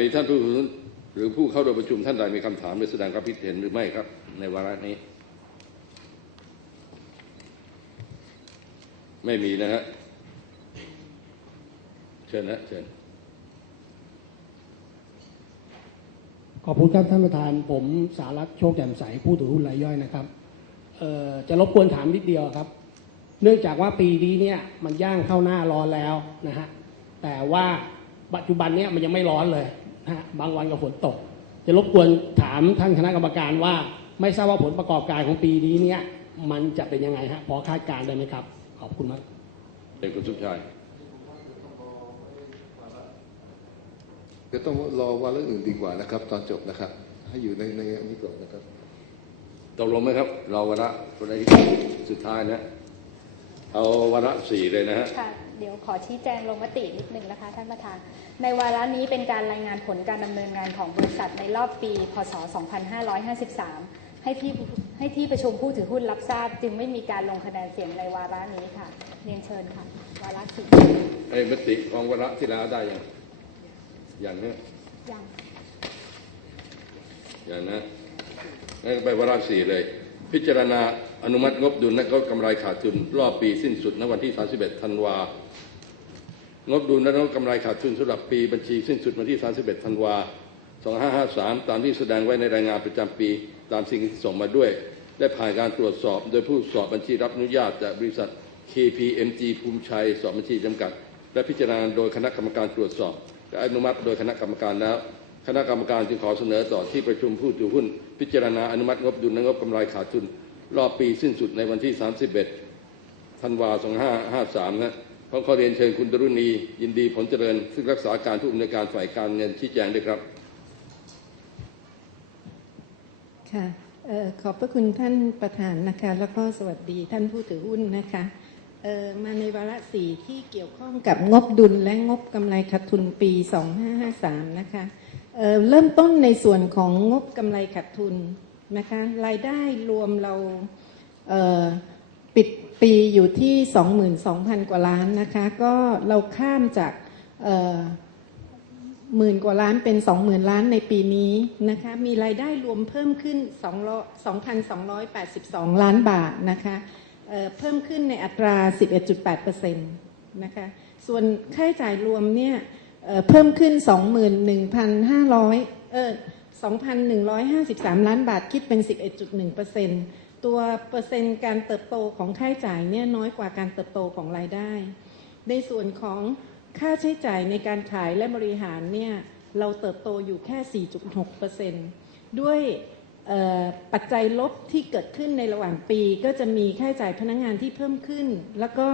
มีท่านผู้หรือผู้เข้าร่วมประชุมท่านใดมีคำถามหรือแสดงความคิดเห็นหรือไม่ครับ ในวาระนี้ ไม่มีนะฮะเชิญนะเชิญขอบคุณครับท่านประธาน ผมสารัตโชคแจ่มใสผู้ถือหุ้นรายย่อยนะครับจะรบกวนถามนิดเดียวครับ เนื่องจากว่าปีนี้เนี่ยมันย่างเข้าหน้าร้อนแล้วนะฮะแต่ว่า ปัจจุบันเนี่ยมันยังไม่ร้อนเลยนะฮะบางวันก็ฝนตก จะรบกวนถามท่านคณะกรรมการว่า ไม่ทราบว่าผลประกอบการของปีนี้เนี่ยมันจะเป็นยังไงฮะพอคาดการณ์ได้ไหมครับ ขอบคุณมากเป็นคุณสุชายจะต้องรอวาระอื่นดีกว่านะครับ ตอนจบนะครับ ให้อยู่ในในอันนี้ก่อนนะครับตกลงไหมครับ เราวาระวาระสุดท้ายนะ เอาวาระสี่เลยนะฮะ ค่ะ เดี๋ยวขอชี้แจงลงมตินิดนึงนะคะ ท่านประธาน ในวาระนี้เป็นการรายงานผลการดำเนินงานของบริษัทในรอบปี พศ 2553 ให้ที่ให้ที่ประชุมผู้ถือหุ้นรับทราบ จึงไม่มีการลงคะแนนเสียงในวาระนี้ค่ะ เรียนเชิญค่ะ วาระสี่ไอ้มติของวาระที่แล้วได้ยังอย่างนี้ยังอย่างนะงั้นก็ไปวาระสี่เลย พิจารณาอนุมัติงบดุลและก็กำไรขาดทุนรอบปีสิ้นสุดณวันที่ 31 ธันวา งบดุลและก็กำไรขาดทุนสำหรับปีบัญชีสิ้นสุดวันที่ 31 ธันวา 2553 ตามที่แสดงไว้ในรายงานประจำปีตามสิ่งที่ส่งมาด้วย ได้ผ่านการตรวจสอบ โดยผู้สอบบัญชีรับอนุญาตจากบริษัท KPMG ภูมิชัย สอบบัญชีจำกัด และพิจารณาโดยคณะกรรมการตรวจสอบและอนุมัติโดยคณะกรรมการแล้ว คณะกรรมการจึงขอเสนอต่อที่ประชุมผู้ถือหุ้น พิจารณาอนุมัติงบดุลและงบกำไรขาดทุนรอบปีสิ้นสุดในวันที่ 31 ธันวา 2553 นะ ขอขอเรียนเชิญคุณดรุณียินดีผลเจริญ ซึ่งรักษาการผู้อำนวยการฝ่ายการเงินชี้แจงด้วยครับ ค่ะออขอบพระคุณท่านประธานนะคะ แล้วก็สวัสดีท่านผู้ถือหุ้นนะคะมาในวาระสี่ที่เกี่ยวข้องกับงบดุลและงบกำไรขาดทุนปี 2553 นะคะเเริ่มต้นในส่วนของงบกำไรขาดทุนนะคะ รายได้รวมเราเปิดปีอยู่ที่ 22,000 กว่าล้านนะคะ ก็เราข้ามจากเออหมื่นกว่าล้านเป็น 20,000 ล้านในปีนี้นะคะ มีรายได้รวมเพิ่มขึ้น 2,282 ล้านบาทนะคะเออเพิ่มขึ้นในอัตรา 11.8%นะคะ ส่วนค่าใช้จ่ายรวมเนี่ยเออเพิ่มขึ้น 21,500 เออ2,153 ล้านบาทคิดเป็น 11.1% ตัวเปอร์เซ็นต์การเติบโตของค่าใช้จ่ายเนี่ยน้อยกว่าการเติบโตของรายได้ ในส่วนของค่าใช้จ่ายในการขายและบริหารเนี่ยเราเติบโตอยู่แค่ 4.6%ด้วยเอ่อปัจจัยลบที่เกิดขึ้นในระหว่างปี ก็จะมีค่าใช้จ่ายพนักงานที่เพิ่มขึ้น แล้วก็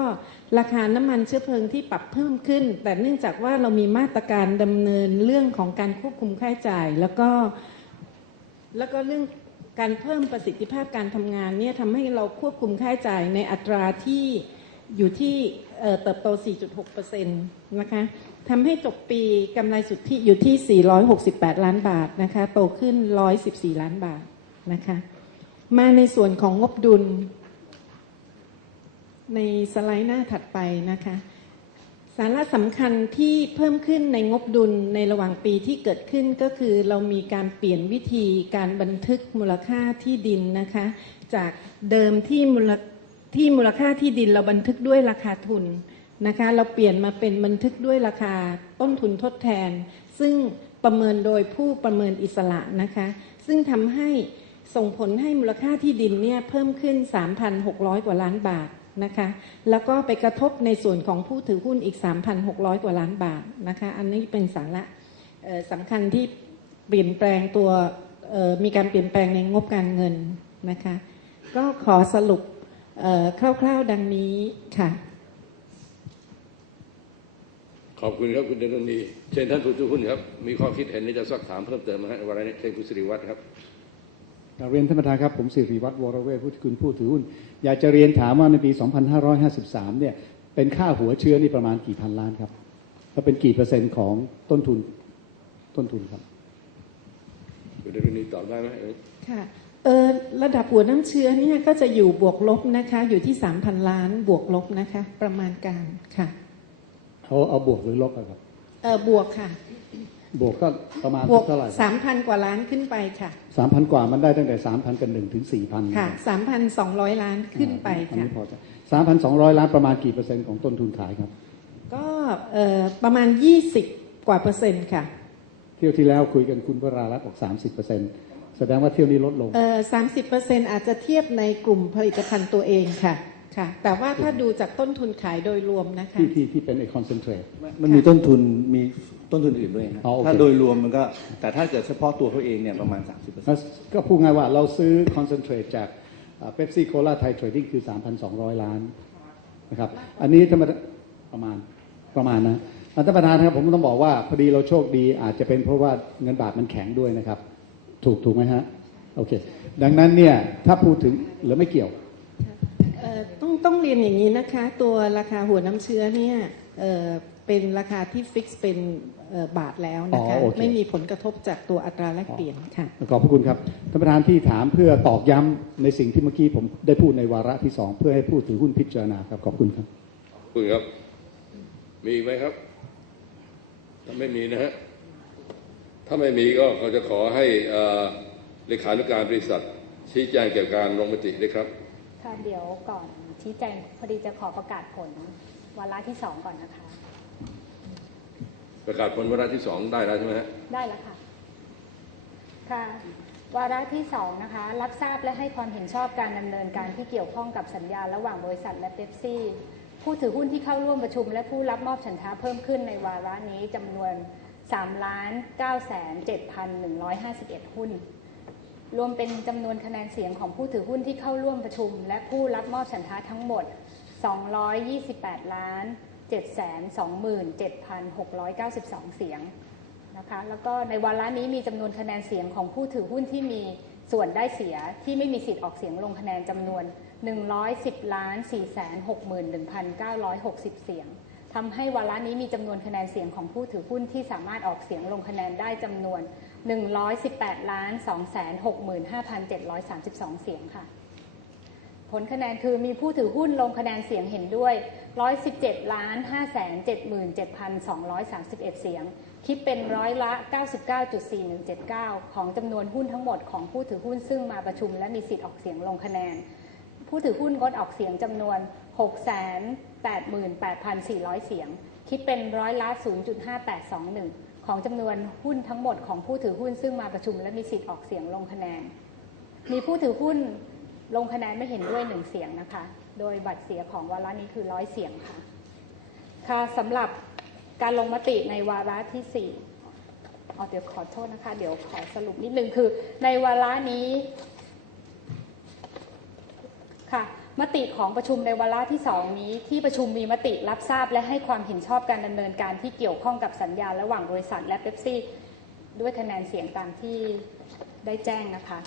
ราคาน้ำมันเชื้อเพลิงที่ปรับเพิ่มขึ้น แต่เนื่องจากว่าเรามีมาตรการดำเนินเรื่องของการควบคุมค่าใช้จ่าย แล้วก็แล้วก็เรื่อง การเพิ่มประสิทธิภาพการทำงานเนี่ยทำให้เราควบคุมค่าใช้จ่ายในอัตราที่อยู่ที่เติบโต 4.6%นะคะทำให้จบปีกำไรสุทธิอยู่ที่ 468 ล้านบาทนะคะ โตขึ้น 114 ล้านบาทนะคะ มาในส่วนของงบดุล ในสไลด์หน้าถัดไปนะคะ สาระสำคัญที่เพิ่มขึ้นในงบดุลในระหว่างปีที่เกิดขึ้นก็คือเรามีการเปลี่ยนวิธีการบันทึกมูลค่าที่ดินนะคะ จากเดิมที่มูลที่มูลค่าที่ดินเราบันทึกด้วยราคาทุนนะคะ เราเปลี่ยนมาเป็นบันทึกด้วยราคาต้นทุนทดแทน ซึ่งประเมินโดยผู้ประเมินอิสระนะคะ ซึ่งทำให้ส่งผลให้มูลค่าที่ดินเนี่ยเพิ่มขึ้น 3,600 กว่าล้านบาท นะคะ แล้วก็ไปกระทบในส่วนของผู้ถือหุ้นอีก 3,600 กว่าล้านบาทนะคะ อันนี้เป็นสาระสำคัญที่เปลี่ยนแปลงตัวมีการเปลี่ยนแปลงในงบการเงินนะคะ ก็ขอสรุปคร่าวๆดังนี้ค่ะ ขอบคุณครับคุณเดรุณีเชิญท่านผู้ถือหุ้นครับ มีข้อคิดเห็นที่จะสักถามเพิ่มเติมไหมฮะในวารนี้เชิญคุณสิริวัฒน์ครับ เรียนท่านประธานครับ ผมสิริวัตรวรเวทผู้ถือคุณผู้ถือหุ้น อยากจะเรียนถามว่าในปี 2553 เนี่ย เป็นค่าหัวเชื้อนี่ประมาณกี่พันล้านครับ แล้วเป็นกี่เปอร์เซ็นต์ของต้นทุนต้นทุนครับคุณดรุณีตอบได้ไหมเอ่ยค่ะเออระดับหัวน้ำเชื้อเนี่ยก็จะอยู่บวกลบนะคะ อยู่ที่ 3,000 ล้านบวกลบนะคะ ประมาณการค่ะเอาเอาบวกหรือลบอะครับ เออบวกค่ะ บวกก็ประมาณบวกเท่าไหร่3,000กว่าล้านขึ้นไปค่ะสามพันกว่ามันได้ตั้งแต่สามพันกันหนึ่งถึงสี่พันค่ะ3,200ล้านขึ้นไปอันค่ะนี้พอจะสามพันสองร้อยล้านประมาณกี่เปอร์เซ็นต์ของต้นทุนขายครับ ก็เอ่อประมาณ20กว่าเปอร์เซ็นต์ค่ะ เที่ยวที่แล้วคุยกันคุณวรารัตน์บอกสามสิบเปอร์เซ็นต์แสดงว่าเที่ยวนี้ลดลงเอ่อ30เปอร์เซ็นต์อาจจะเทียบในกลุ่มผลิตภัณฑ์ตัวเองค่ะ ค่ะแต่ว่าถ้าดูจากต้นทุนขายโดยรวมนะคะที่ที่ที่เป็นไอคอนเซนเทรต มันมีต้นทุนมีต้นทุนอื่นด้วยครับอ๋อโอเค ถ้าโดยรวมมันก็ แต่ถ้าเกิดเฉพาะตัวเขาเองเนี่ยประมาณ 30%ก็พูดง่ายว่าเราซื้อคอนเซนเทรตจากเ e ปซี่โคลาไทยเทรดดิ้งคือ 3,200 ล้านนะครับอันนี้ธรรมดาประมาณประมาณนะอันท่านประธานครับผมต้องบอกว่าพอดีเราโชคดีอาจจะเป็นเพราะว่าเงินบาทมันแข็งด้วยนะครับ ถูกถูกไหมฮะโอเค ดังนั้นเนี่ยถ้าพูดถึงหรือไม่เกี่ยวเอ่อ ต้องต้องเรียนอย่างนี้นะคะ ตัวราคาหัวน้ำเชื้อเนี่ยเอ่อเป็นราคาที่ฟิกซ์เป็นเอ่อบาทแล้วนะคะ อ๋อโอเค ไม่มีผลกระทบจากตัวอัตราแลกเปลี่ยนค่ะ ขอบพระคุณครับท่านประธานที่ถามเพื่อตอกย้ำในสิ่งที่เมื่อกี้ผมได้พูดในวาระที่สองเพื่อให้ผู้ถือหุ้นพิจารณาครับขอบคุณครับ ขอบคุณครับ มีอีกไหมครับ ถ้าไม่มีนะฮะ ถ้าไม่มีก็เขาจะขอให้เอ่อเลขานุการบริษัท ชี้แจงเกี่ยวกับการลงมติด้วยครับ ค่ะเดี๋ยวก่อน ชี้แจงพอดีจะขอประกาศผลวาระที่สองก่อนนะคะ ประกาศผลวาระที่สองได้แล้วใช่ไหมฮะได้แล้วค่ะ ค่ะ วาระที่สองนะคะ รับทราบและให้ความเห็นชอบการดำเนินการที่เกี่ยวข้องกับสัญญาระหว่างบริษัทและเบปซี่ ผู้ถือหุ้นที่เข้าร่วมประชุม และผู้รับมอบฉันทะเพิ่มขึ้นในวาระนี้จำนวน3ล้าน9แสน7,151 หุ้น รวมเป็นจำนวนคะแนนเสียงของผู้ถือหุ้นที่เข้าร่วมประชุม และผู้รับมอบฉันทะทั้งหมด 228 ล้าน 727,692 เสียงนะคะแล้วก็ในวาระนี้มีจำนวนคะแนนเสียงของผู้ถือหุ้นที่มีส่วนได้เสียที่ไม่มีสิทธิ์ออกเสียงลงคะแนนจำนวน 110ล้าน461,960 เสียงทำให้วาระนี้มีจำนวนคะแนนเสียงของผู้ถือหุ้นที่สามารถออกเสียงลงคะแนนได้จำนวน 118ล้าน265,732 เสียงค่ะ ผลคะแนนคือมีผู้ถือหุ้นลงคะแนนเสียงเห็นด้วย 117ล้าน577,231 เสียง คิดเป็นร้อยละ 99.4179 ของจำนวนหุ้นทั้งหมดของผู้ถือหุ้นซึ่งมาประชุมและมีสิทธิ์ออกเสียงลงคะแนน ผู้ถือหุ้นงดออกเสียงจำนวน 688,400 เสียง คิดเป็นร้อยละ 0.5821 ของจำนวนหุ้นทั้งหมดของผู้ถือหุ้นซึ่งมาประชุมและมีสิทธิ์ออกเสียงลงคะแนน มีผู้ถือหุ้นลงคะแนนไม่เห็นด้วยหนึ่งเสียงนะคะ โดยบัตรเสียของวาระนี้คือร้อยเสียงค่ะ ค่ะสำหรับการลงมติในวาระที่สี่อ๋อเดี๋ยวขอโทษนะคะ เดี๋ยวขอสรุปนิดนึงคือในวาระนี้ค่ะ มติของประชุมในวาระที่สองนี้ ที่ประชุมมีมติรับทราบและให้ความเห็นชอบการดำเนินการที่เกี่ยวข้องกับสัญญาระหว่างบริษัทและเป๊ปซี่ ด้วยคะแนนเสียงตามที่ได้แจ้งนะคะ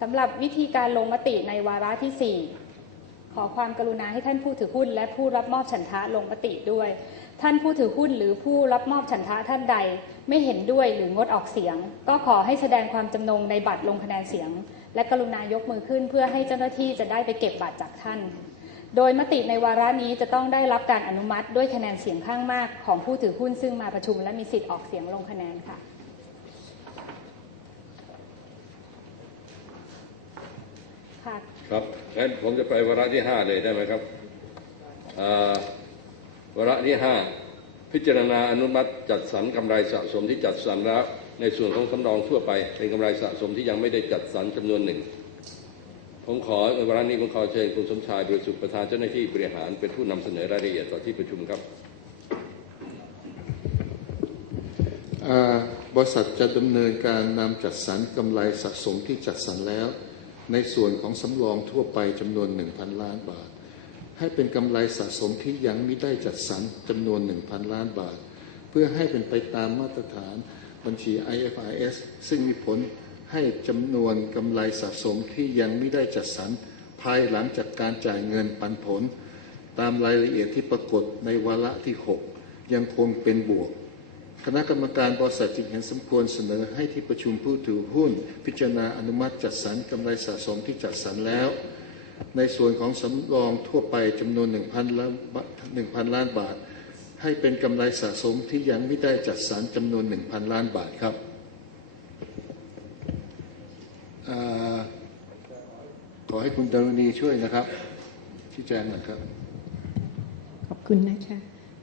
สำหรับวิธีการลงมติในวาระที่สี่ขอความกรุณาให้ท่านผู้ถือหุ้น และผู้รับมอบฉันทะลงมติด้วย ท่านผู้ถือหุ้นหรือผู้รับมอบฉันทะท่านใด ไม่เห็นด้วยหรืองดออกเสียง ก็ขอให้แสดงความจำนงในบัตรลงคะแนนเสียง และกรุณายกมือขึ้นเพื่อให้เจ้าหน้าที่จะได้ไปเก็บบัตรจากท่าน โดยมติในวาระนี้จะต้องได้รับการอนุมัติด้วยคะแนนเสียงข้างมากของผู้ถือหุ้นซึ่งมาประชุมและมีสิทธิ์ออกเสียงลงคะแนนค่ะค่ะครับงั้นผมจะไปวาระที่ห้าเลยได้ไหมครับวาระที่ห้าพิจารณาอนุมัติจัดสรรกำไรสะสมที่จัดสรรแล้ว ในส่วนของสำรองทั่วไป เป็นกำไรสะสมที่ยังไม่ได้จัดสรรจำนวนหนึ่ง ผมขอในวาระนี้ผมขอเชิญคุณสมชายบริสุทธิ์ประธานเจ้าหน้าที่บริหารเป็นผู้นำเสนอรายละเอียดต่อที่ประชุมครับบริษัทจะดำเนินการนำจัดสรรกำไรสะสมที่จัดสรรแล้ว ในส่วนของสำรองทั่วไปจำนวน 1,000 ล้านบาท ให้เป็นกำไรสะสมที่ยังไม่ได้จัดสรรจำนวน 1,000 ล้านบาท เพื่อให้เป็นไปตามมาตรฐาน บัญชี IFRS ซึ่งมีผลให้จำนวนกำไรสะสมที่ยังไม่ได้จัดสรรภายหลังจากการจ่ายเงินปันผล ตามรายละเอียดที่ปรากฏในวาระที่ 6 ยังคงเป็นบวก คณะกรรมการบริษัทจึงเห็นสมควรเสนอให้ที่ประชุมผู้ถือหุ้น พิจารณาอนุมัติจัดสรรกำไรสะสมที่จัดสรรแล้ว ในส่วนของสำรองทั่วไปจำนวน 1,000ล้านบาท ให้เป็นกำไรสะสมที่ยังไม่ได้จัดสรรจำนวน 1,000 ล้านบาทครับอขอให้คุณดารณีช่วยนะครับชี้แจงหน่อยครับ ขอบคุณนะคะ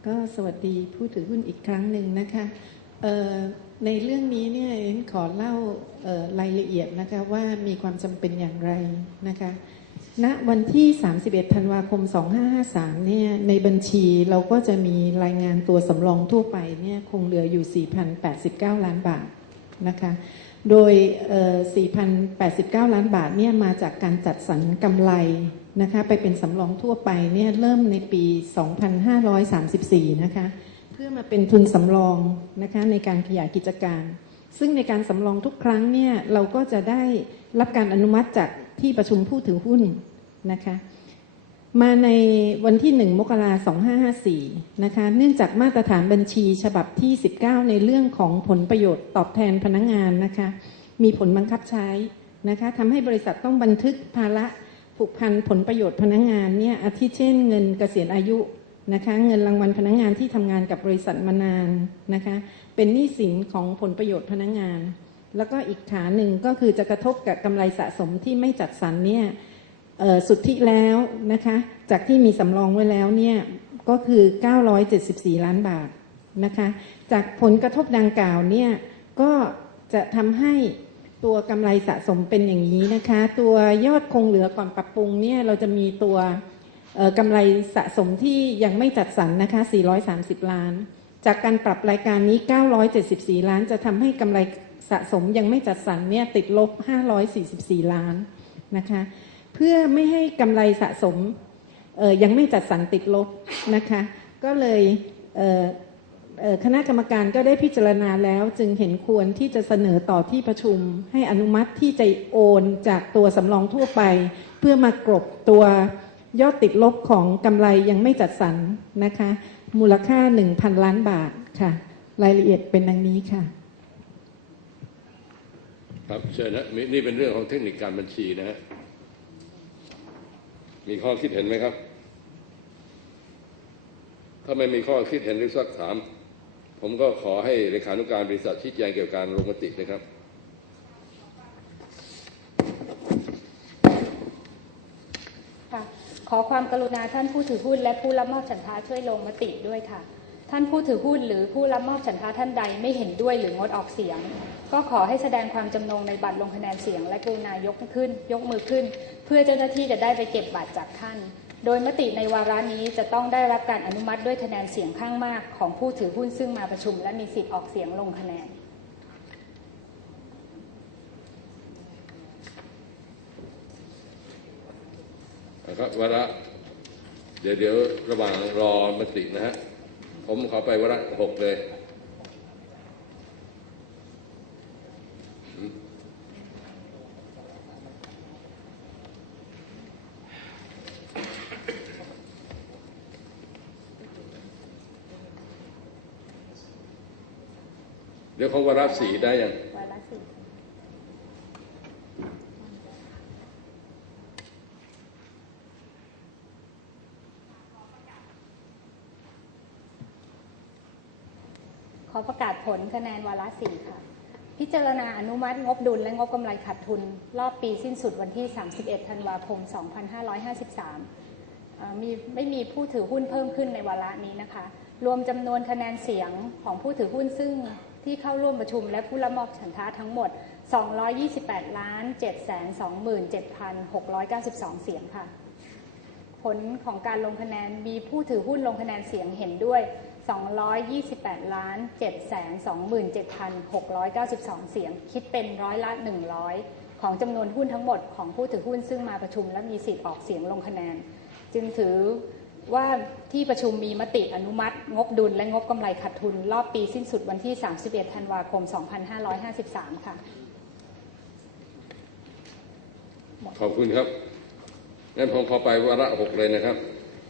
ก็สวัสดีผู้ถือหุ้นอีกครั้งหนึ่งนะคะในเรื่องนี้เนี่ยเอ็นขอเล่ารายละเอียดนะคะว่ามีความจำเป็นอย่างไรนะคะ ณวันที่ 31 ธันวาคม 2553 เนี่ย ในบัญชีเราก็จะมีรายงานตัวสำรองทั่วไปเนี่ย คงเหลืออยู่ 4,089 ล้านบาทนะคะ โดย 4,089 ล้านบาทเนี่ยมาจากการจัดสรรกำไรนะคะ ไปเป็นสำรองทั่วไปเนี่ยเริ่มในปี 2534 นะคะ เพื่อมาเป็นทุนสำรองนะคะในการขยายกิจการ ซึ่งในการสำรองทุกครั้งเนี่ยเราก็จะได้รับการอนุมัติจากที่ประชุมผู้ถือหุ้น นะคะ มาในวันที่1มกราคม2554นะคะ เนื่องจากมาตรฐานบัญชีฉบับที่19ในเรื่องของผลประโยชน์ตอบแทนพนักงงานนะคะ มีผลบังคับใช้นะคะทำให้บริษัทต้องบันทึกภาระผูกพันผลประโยชน์พนักงงานเนี่ยอาทิเช่นเงินเกษียณอายุนะคะเงินรางวัลพนักงงานที่ทำงานกับบริษัทมานานนะคะเป็นหนี้สินของผลประโยชน์พนักงงาน แล้วก็อีกขานหนึ่งก็คือจะกระทบกับกำไรสะสมที่ไม่จัดสรรเนี่ย สุทธิแล้วนะคะ จากที่มีสำรองไว้แล้วเนี่ยก็คือ 974 ล้านบาทนะคะ จากผลกระทบดังกล่าวเนี่ยก็จะทำให้ตัวกำไรสะสมเป็นอย่างนี้นะคะ ตัวยอดคงเหลือก่อนปรับปรุงเนี่ยเราจะมีตัวกำไรสะสมที่ยังไม่จัดสรรนะคะ 430 ล้าน จากการปรับรายการนี้ 974 ล้าน จะทำให้กำไรสะสมยังไม่จัดสรรเนี่ยติดลบ 544 ล้านนะคะ เพื่อไม่ให้กำไรสะสมยังไม่จัดสรรติดลบนะคะ ก็เลยคณะกรรมการก็ได้พิจารณาแล้วจึงเห็นควรที่จะเสนอต่อที่ประชุม ให้อนุมัติที่จะโอนจากตัวสำรองทั่วไป เพื่อมากรบตัวยอดติดลบของกำไรยังไม่จัดสรรนะคะ มูลค่า 1,000 ล้านบาทค่ะ รายละเอียดเป็นดังนี้ค่ะ ครับเชิญนะนี่เป็นเรื่องของเทคนิคการบัญชีนะฮะ มีข้อคิดเห็นไหมครับ ถ้าไม่มีข้อคิดเห็นหรือสักถาม ผมก็ขอให้เลขานุการบริษัทชี้แจงเกี่ยวกับการลงมตินะครับค่ะขอความกรุณาท่านผู้ถือหุ้นและผู้รับมอบฉันทาช่วยลงมติด้วยค่ะ ท่านผู้ถือหุ้นหรือผู้รับมอบฉันทะท่านใดไม่เห็นด้วยหรืองดออกเสียง ก็ขอให้แสดงความจำนงในบัตรลงคะแนนเสียง และกรุณายกขึ้น ยกมือขึ้น เพื่อเจ้าหน้าที่จะได้ไปเก็บบัตรจากท่าน โดยมติในวาระนี้จะต้องได้รับการอนุมัติด้วยคะแนนเสียงข้างมากของผู้ถือหุ้นซึ่งมาประชุม และมีสิทธิ์ออกเสียงลงคะแนนครับวาระเดี๋ยวเดี๋ยวระหว่างรอมตินะฮะ ผมขอไปวาระหกเลยเดี๋ยวเขาวาระสี่ได้ยัง วาระสี่ ขอประกาศ ผลคะแนนวาระสี่ค่ะ พิจารณาอนุมัติงบดุลและงบกำไรขาดทุน รอบปีสิ้นสุดวันที่ 31 ธันวาคม 2553มีไม่มีผู้ถือหุ้นเพิ่มขึ้นในวาระนี้นะคะ รวมจำนวนคะแนนเสียงของผู้ถือหุ้นซึ่งที่เข้าร่วมประชุมและผู้รับมอบฉันทะทั้งหมด 228ล้าน727,692 เสียงค่ะ ผลของการลงคะแนนมีผู้ถือหุ้นลงคะแนนเสียงเห็นด้วย 228 ล้าน727,692 เสียง คิดเป็นร้อยละ 100 ของจำนวนหุ้นทั้งหมดของผู้ถือหุ้นซึ่งมาประชุมและมีสิทธิ์ออกเสียงลงคะแนน จึงถือว่าที่ประชุมมีมติอนุมัติ งบดุลและงบกำไรขาดทุน รอบปีสิ้นสุดวันที่ 31 ธันวาคม 2553 ค่ะ ขอบคุณครับงั้นผมขอไปวาระหกเลยนะครับ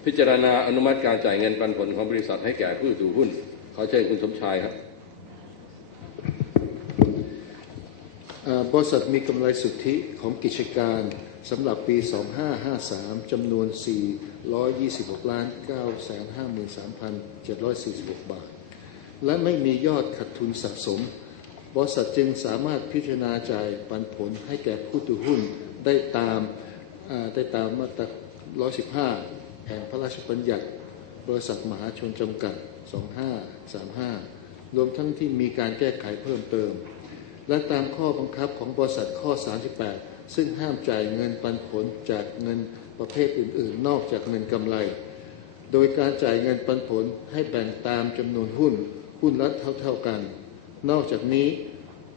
พิจารณาอนุมัติการจ่ายเงินปันผลของบริษัทให้แก่ผู้ถือหุ้นขอเชิญคุณสมชายครับบริษัทมีกำไรสุทธิของกิจการสำหรับปี 2553 จำนวน 426ล้าน953,746 บาท และไม่มียอดขาดทุนสะสม บริษัทจึงสามารถพิจารณาจ่ายปันผลให้แก่ผู้ถือหุ้นได้ตามได้ตามมาตรา 115 แห่งพระราชบัญญัติ บริษัทมหาชนจำกัด 2535 รวมทั้งที่มีการแก้ไขเพิ่มเติม และตามข้อบังคับของบริษัทข้อ 38 ซึ่งห้ามจ่ายเงินปันผลจากเงินประเภทอื่น ๆ นอกจากเงินกำไร โดยการจ่ายเงินปันผลให้แบ่งตามจำนวนหุ้น หุ้นละเท่า ๆกัน นอกจากนี้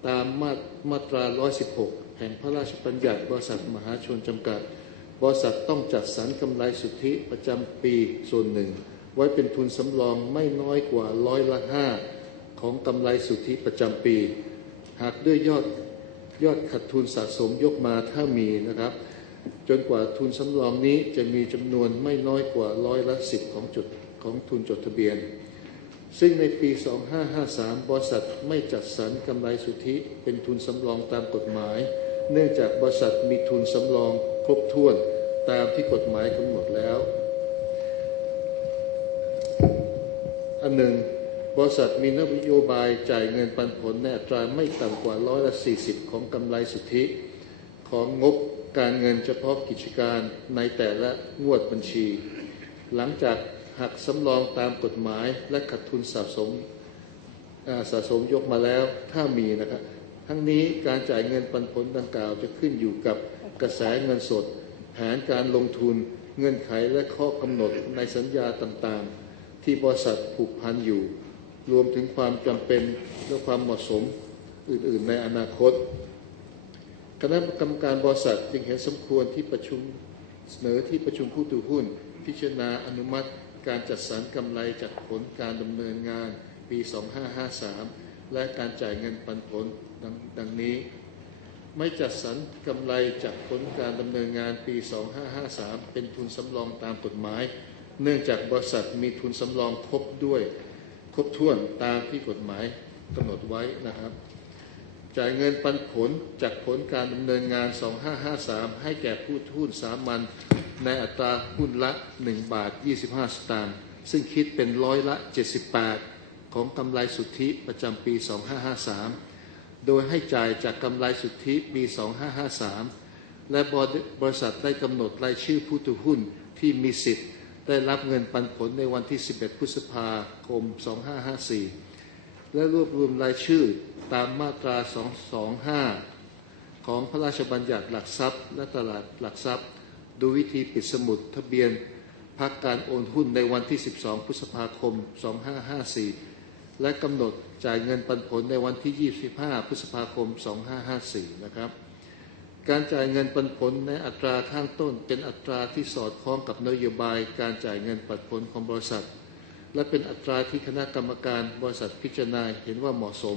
ตามมามาตรา 116 แห่งพระราชบัญญัติบริษัทมหาชนจำกัด บริษัทต้องจัดสรรกำไรสุทธิประจำปีส่วนหนึ่ง ไว้เป็นทุนสำรองไม่น้อยกว่าร้อยละห้าของกำไรสุทธิประจำปี หากด้วยยอดยอดขาดทุนสะสมยกมาถ้ามีนะครับ จนกว่าทุนสำรองนี้จะมีจำนวนไม่น้อยกว่าร้อยละสิบของจุดของทุนจดทะเบียน ซึ่งในปี 2553 บริษัทไม่จัดสรรกำไรสุทธิเป็นทุนสำรองตามกฎหมาย เนื่องจากบริษัทมีทุนสำรอง รบถ้วนตามที่กฎหมายกำหนดแล้ว อันหนึ่ง บริษัทมีนโยบายจ่ายเงินปันผลในอัตราไม่ต่ำกว่าร้อยละ 40 ของกำไรสุทธิ ของงบการเงินเฉพาะกิจการในแต่ละงวดบัญชี หลังจากหักสำรองตามกฎหมายและขาดทุนสะสมสะสมยกมาแล้วถ้ามีนะครับ ทั้งนี้การจ่ายเงินปันผลดังกล่าวจะขึ้นอยู่กับ กระแสเงินสด แผนการลงทุนเงื่อนไขและข้อกำหนดในสัญญาต่างๆ ที่บริษัทผูกพันอยู่ รวมถึงความจำเป็นและความเหมาะสมอื่นๆ ในอนาคต คณะกรรมการบริษัทจึงเห็นสมควรที่ประชุมเสนอที่ประชุมผู้ถือหุ้น พิจารณาอนุมัติการจัดสรรกำไรจากผลการดำเนินงานปี 2553 และการจ่ายเงินปันผลดงดังนี้ ไม่จัดสรรกำไรจากผลการดำเนินงานปี 2553 เป็นทุนสำรองตามกฎหมาย เนื่องจากบริษัทมีทุนสำรองครบด้วยครบถ้วนตามที่กฎหมายกำหนดไว้นะครับ จ่ายเงินปันผลจากผลการดำเนินงาน 2553 ให้แก่ผู้ทุนสามัญในอัตราหุ้นละ 1 บาท 25 สตางค์ซึ่งคิดเป็นร้อยละ 78 ของกำไรสุทธิประจำปี 2553 โดยให้จ่ายจากกำไรสุทธิปี 2553 และบริษัทได้กำหนดรายชื่อผู้ถือหุ้นที่มีสิทธิ์ ได้รับเงินปันผลในวันที่ 11 พฤษภาคม 2554 และรวบรวมรายชื่อตามมาตรา 225 ของพระราชบัญญัติหลักทรัพย์ และตลาดหลักทรัพย์ โดยวิธีปิดสมุดทะเบียนพักการโอนหุ้นในวันที่ 12 พฤษภาคม 2554 และกำหนด จ่ายเงินปันผลในวันที่ 25 พฤษภาคม 2554 นะครับ การจ่ายเงินปันผลในอัตราข้างต้น เป็นอัตราที่สอดคล้องกับนโยบาย การจ่ายเงินปันผลของบริษัท และเป็นอัตราที่คณะกรรมการบริษัทพิจารณาเห็นว่าเหมาะสม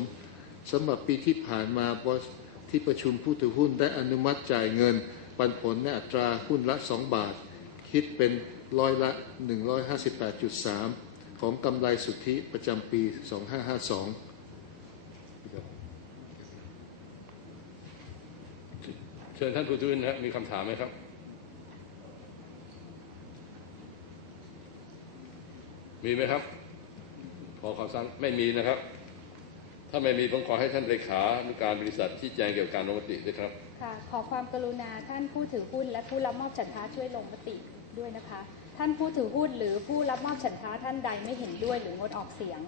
สำหรับปีที่ผ่านมาบริษัทที่ประชุมผู้ถือหุ้นได้อนุมัติจ่ายเงินปันผลในอัตราหุ้นละ 2 บาท คิดเป็นร้อยละ 158.3 ของกำไรสุทธิประจำปี 2552เชิญท่านผู้ถือหุ้นนะฮะมีคำถามไหมครับ มีไหมครับ ขอความสังไม่มีนะครับ ถ้าไม่มีผมขอให้ท่านเลขานุการบริษัทชี้แจงเกี่ยวกับการลงมติด้วยครับ ค่ะ ขอความกรุณาท่านผู้ถือหุ้นและผู้รับมอบฉันทะช่วยลงมติด้วยนะคะ ท่านผู้ถือหุ้นหรือผู้รับมอบฉันทะท่านใดไม่เห็นด้วยหรืองดออกเสียง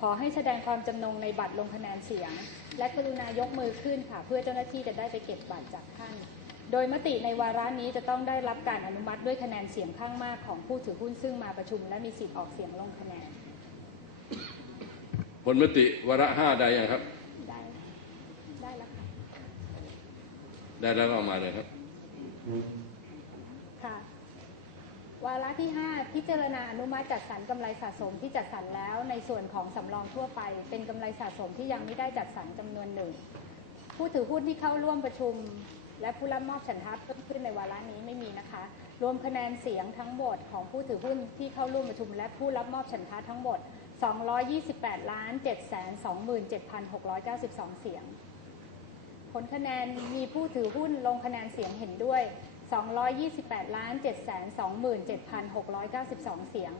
ขอให้แสดงความจำนงในบัตรลงคะแนนเสียง และกรุณายกมือขึ้นค่ะ เพื่อเจ้าหน้าที่จะได้ไปเก็บบัตรจากท่าน โดยมติในวาระนี้จะต้องได้รับการอนุมัติด้วยคะแนนเสียงข้างมากของผู้ถือหุ้นซึ่งมาประชุม และมีสิทธิ์ออกเสียงลงคะแนนผลมติวาระห้าได้ยังครับ ได้ได้แล้วค่ะได้แล้วก็เอามาเลยครับค่ะ วาระที่ 5 พิจารณาอนุมัติจัดสรรกำไรสะสมที่จัดสรรแล้ว ในส่วนของสำรองทั่วไป เป็นกำไรสะสมที่ยังไม่ได้จัดสรรจำนวนหนึ่งผู้ถือหุ้นที่เข้าร่วมประชุม และผู้รับมอบฉันทะเพิ่มขึ้นในวาระนี้ไม่มีนะคะ รวมคะแนนเสียงทั้งหมดของผู้ถือหุ้นที่เข้าร่วมประชุม และผู้รับมอบฉันทะทั้งหมด 228ล้าน7 2 7 6 9 2 เสียง ผลคะแนนมีผู้ถือหุ้นลงคะแนนเสียงเห็นด้วย 228ล้าน727,692 เสียง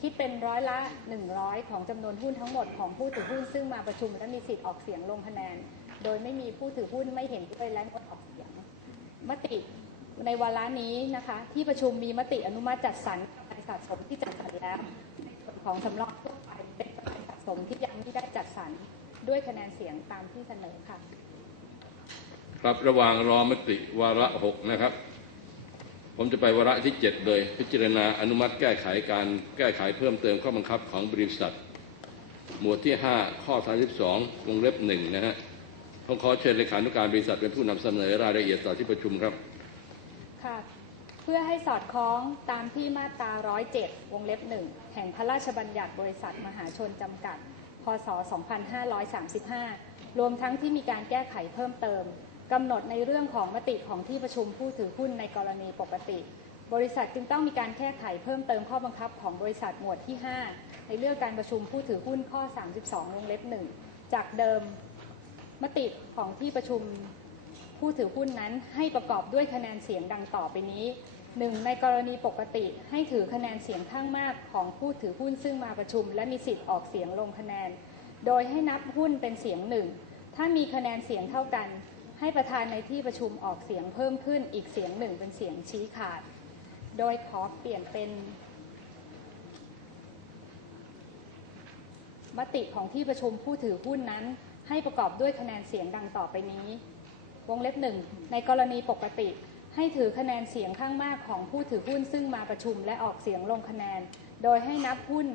คิดเป็นร้อยละ 100 ของจำนวนหุ้นทั้งหมดของผู้ถือหุ้นซึ่งมาประชุมและมีสิทธิ์ออกเสียงลงคะแนน โดยไม่มีผู้ถือหุ้นไม่เห็นด้วยและงดออกเสียง มติในวาระนี้นะคะ ที่ประชุมมีมติอนุมัติจัดสรรกำไรสะสมที่จัดสรรแล้วในส่วนของสำรองทั่วไปเป็นกำไรสะสมที่ยังไม่ได้จัดสรรด้วยคะแนนเสียงตามที่เสนอค่ะ ครับระหว่างรอมติวาระหกนะครับ ผมจะไปวาระที่เจ็ดเลย พิจารณาอนุมัติแก้ไขการแก้ไขเพิ่มเติมข้อบังคับของบริษัท หมวดที่ 5 ข้อ 32 วงเล็บหนึ่งนะฮะผมขอเชิญเลขานุการบริษัทเป็นผู้นำเสนอรายละเอียดต่อที่ประชุมครับค่ะเพื่อให้สอดคล้องตามที่มาตรา 107 วงเล็บหนึ่งแห่งพระราชบัญญัติบริษัทมหาชนจำกัด พศ 2535 รวมทั้งที่มีการแก้ไขเพิ่มเติม กำหนดในเรื่องของมติของที่ประชุมผู้ถือหุ้นในกรณีปกติ บริษัทจึงต้องมีการแก้ไขเพิ่มเติมข้อบังคับของบริษัทหมวดที่ 5 ในเรื่องการประชุมผู้ถือหุ้นข้อ 32วงเล็บหนึ่งจากเดิมมติของที่ประชุมผู้ถือหุ้นนั้นให้ประกอบด้วยคะแนนเสียงดังต่อไปนี้ 1. ในกรณีปกติให้ถือคะแนนเสียงข้างมากของผู้ถือหุ้นซึ่งมาประชุม และมีสิทธิ์ออกเสียงลงคะแนน โดยให้นับหุ้นเป็นเสียงหนึ่งถ้ามีคะแนนเสียงเท่ากัน ให้ประธานในที่ประชุมออกเสียงเพิ่มขึ้นอีกเสียงหนึ่งเป็นเสียงชี้ขาด โดยขอเปลี่ยนเป็นมติของที่ประชุมผู้ถือหุ้นนั้น ให้ประกอบด้วยคะแนนเสียงดังต่อไปนี้ วงเล็บหนึ่งในกรณีปกติ ให้ถือคะแนนเสียงข้างมากของผู้ถือหุ้นซึ่งมาประชุมและออกเสียงลงคะแนน โดยให้นับหุ้น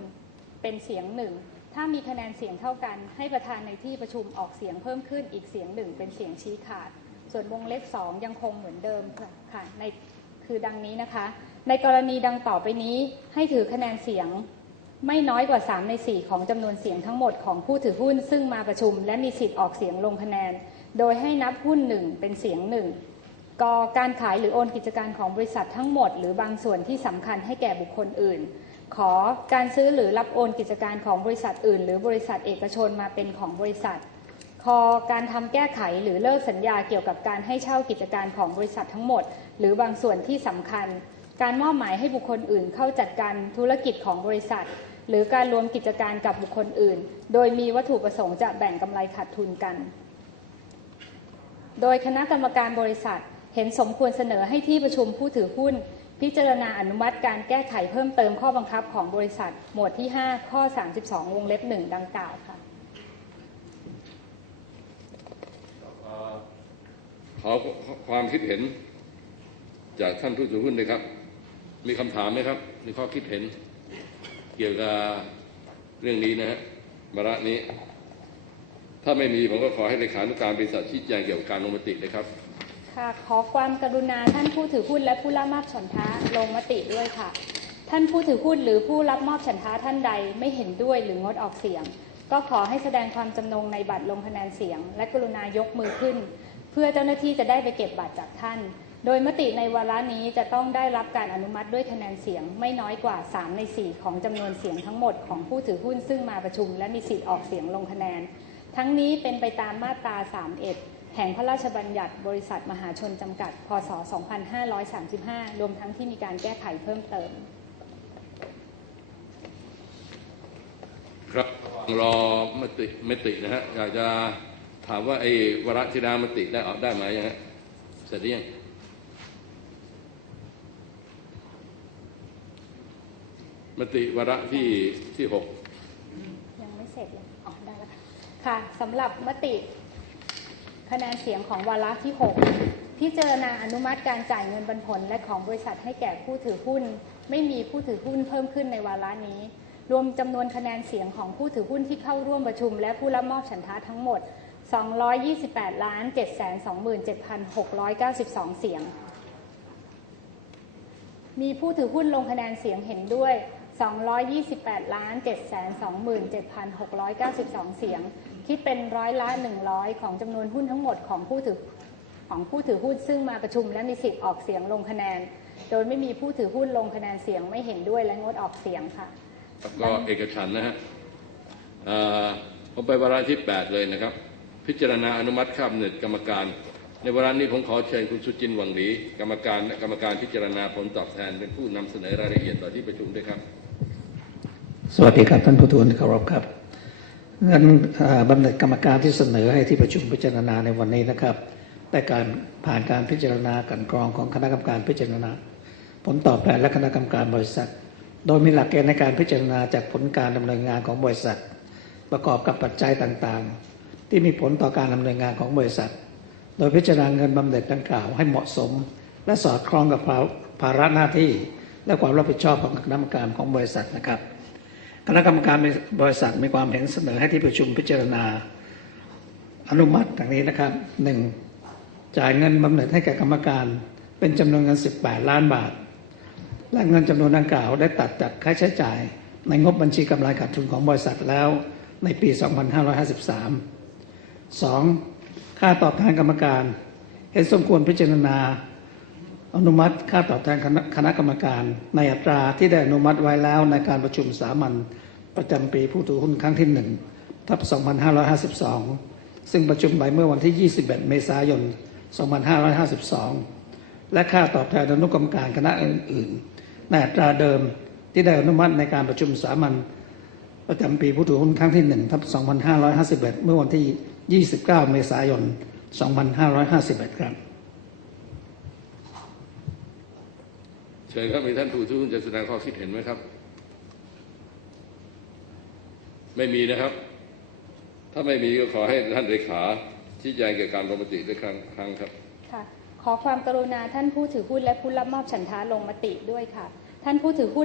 เป็นเสียงหนึ่ง ถ้ามีคะแนนเสียงเท่ากัน ให้ประธานในที่ประชุมออกเสียงเพิ่มขึ้นอีกเสียงหนึ่งเป็นเสียงชี้ขาด ส่วนวงเล็บสองยังคงเหมือนเดิมค่ะในคือดังนี้นะคะ ในกรณีดังต่อไปนี้ให้ถือคะแนนเสียงไม่น้อยกว่า 3 ใน 4 ของจำนวนเสียงทั้งหมดของผู้ถือหุ้น ซึ่งมาประชุม และมีสิทธิ์ออกเสียงลงคะแนน โดยให้นับหุ้นหนึ่งเป็นเสียงหนึ่งกการขายหรือโอนกิจการของบริษัททั้งหมด หรือบางส่วนที่สำคัญให้แก่บุคคลอื่น ขอการซื้อหรือรับโอนกิจการของบริษัทอื่น หรือบริษัทเอกชนมาเป็นของบริษัทคอการทำแก้ไขหรือเลิกสัญญาเกี่ยวกับการให้เช่ากิจการของบริษัททั้งหมด หรือบางส่วนที่สำคัญ การมอบหมายให้บุคคลอื่นเข้าจัดการธุรกิจของบริษัท หรือการรวมกิจการกับบุคคลอื่น โดยมีวัตถุประสงค์จะแบ่งกำไรขาดทุนกัน โดยคณะกรรมการบริษัทเห็นสมควรเสนอให้ที่ประชุมผู้ถือหุ้น พิจารณาอนุมัติการแก้ไขเพิ่มเติมข้อบังคับของบริษัทหมวดที่ 5 ข้อ 32 วงเล็บ 1 ดังกล่าวค่ะขอความคิดเห็นจากท่านผู้ถือหุ้นเลยครับ มีคำถามไหมครับ มีข้อคิดเห็น เกี่ยวกับเรื่องนี้นะฮะวาระนี้ ถ้าไม่มีผมก็ขอให้เลขานุการบริษัทชี้แจงเกี่ยวกับการลงมติเลยครับ ค่ะขอความกรุณาท่านผู้ถือหุ้นและผู้รับมอบฉันทะลงมติด้วยค่ะ ท่านผู้ถือหุ้นหรือผู้รับมอบฉันทะท่านใดไม่เห็นด้วยหรืองดออกเสียง ก็ขอให้แสดงความจำนงในบัตรลงคะแนนเสียง และกรุณายกมือขึ้น เพื่อเจ้าหน้าที่จะได้ไปเก็บบัตรจากท่าน โดยมติในวาระนี้จะต้องได้รับการอนุมัติด้วยคะแนนเสียง ไม่น้อยกว่า 3 ใน 4 ของจำนวนเสียงทั้งหมดของผู้ถือหุ้นซึ่งมาประชุม และมีสิทธิ์ออกเสียงลงคะแนน ทั้งนี้เป็นไปตามมาตรา 31 แห่งพระราชบัญญัติบริษัทมหาชนจำกัด พศ 2535 รวมทั้งที่มีการแก้ไขเพิ่มเติม ครับรอมติมตินะฮะอยากจะถามว่าไอ้วาระที่นามติได้ออกได้ไหมยังฮะเสร็จหรือยังมติวาระที่ที่หกยังไม่เสร็จเลยอ๋อได้แล้วค่ะค่ะสำหรับมติ คะแนนเสียงของวาระที่ 6 พิจารณาอนุมัติการจ่ายเงินปันผลและของบริษัทให้แก่ผู้ถือหุ้น ไม่มีผู้ถือหุ้นเพิ่มขึ้นในวาระนี้ รวมจำนวนคะแนนเสียงของผู้ถือหุ้นที่เข้าร่วมประชุม และผู้รับมอบฉันทะทั้งหมด 228ล้าน727,692 เสียง มีผู้ถือหุ้นลงคะแนนเสียงเห็นด้วย 228ล้าน727,692 เสียง คิดเป็นร้อยละ 100 ของจำนวนหุ้นทั้งหมดของผู้ถือของผู้ถือหุ้นซึ่งมาประชุมและมีสิทธิ์ออกเสียงลงคะแนน โดยไม่มีผู้ถือหุ้นลงคะแนนเสียงไม่เห็นด้วยและงดออกเสียงค่ะแล้วก็เอกฉันท์นะฮะเอ่อผมไปวาระที่แปดเลยนะครับ พิจารณาอนุมัติข้ามเนิดกรรมการ ในเวลานี้ผมขอเชิญคุณสุจินต์หวังหลีกรรมการและกรรมการพิจารณาผลตอบแทนเป็นผู้นำเสนอรายละเอียดต่อที่ประชุมด้วยครับ สวัสดีครับท่านผู้ทวนเคารพครับ เงินบำเหน็จกรรมการที่เสนอให้ที่ประชุมพิจารณาในวันนี้นะครับได้การผ่านการพิจารณากลันกรองของคณะกรรมการพิจารณา ผลตอบแทนและคณะกรรมการบริษัท โดยมีหลักเกณฑ์ในการพิจารณาจากผลการดำเนินงานของบริษัท ประกอบกับปัจจัยต่างๆ ที่มีผลต่อการดำเนินงานของบริษัท โดยพิจารณาเงินบำเหน็จดังกล่าวให้เหมาะสม และสอดคล้องกับภาระหน้าที่ และความรับผิดชอบของคณะกรรมการของบริษัทนะครับ คณะกรรมการบริษัทมีความเห็นเสนอให้ที่ประชุมพิจารณา อนุมัติดังนี้นะครับหนึ่งจ่ายเงินบำเหน็จให้แก่กรรมการเป็นจำนวนเงิน 18 ล้านบาท และเงินจำนวนดังกล่าวได้ตัดจากค่าใช้จ่าย ในงบบัญชีกำไรขาดทุนของบริษัทแล้วในปี 2553 2. ค่าตอบแทนกรรมการ เห็นสมควรพิจารณา อนุมัติค่าตอบแทนคณะกรรมการ ในอัตราที่ได้อนุมัติไว้แล้วในการประชุมสามัญประจำปีผู้ถือหุ้นครั้งที่หนึ่งทับ 2552 ซึ่งประชุมไปเมื่อวันที่ 21 เมษายน 2552 และค่าตอบแทนอนุกรรมการคณะอื่นๆ ในอัตราเดิมที่ได้อนุมัติในการประชุมสามัญประจำปีผู้ถือหุ้นครั้งที่1ทับ 2551 เมื่อวันที่ 29 เมษายน 2551 ครับ ชิญครับมีท่านผู้ถือหุ้นจะแสดงความคิดเห็นไหมครับ ไม่มีนะครับ ถ้าไม่มีก็ขอให้ท่านเลขาชี้แจงเกี่ยวกับการลงมติด้วยครั้งครั้งครับค่ะขอความกรุณาท่านผู้ถือหุ้นและผู้รับมอบฉันทาลงมติด้วยค่ะ ท่านผู้ถือหุ้น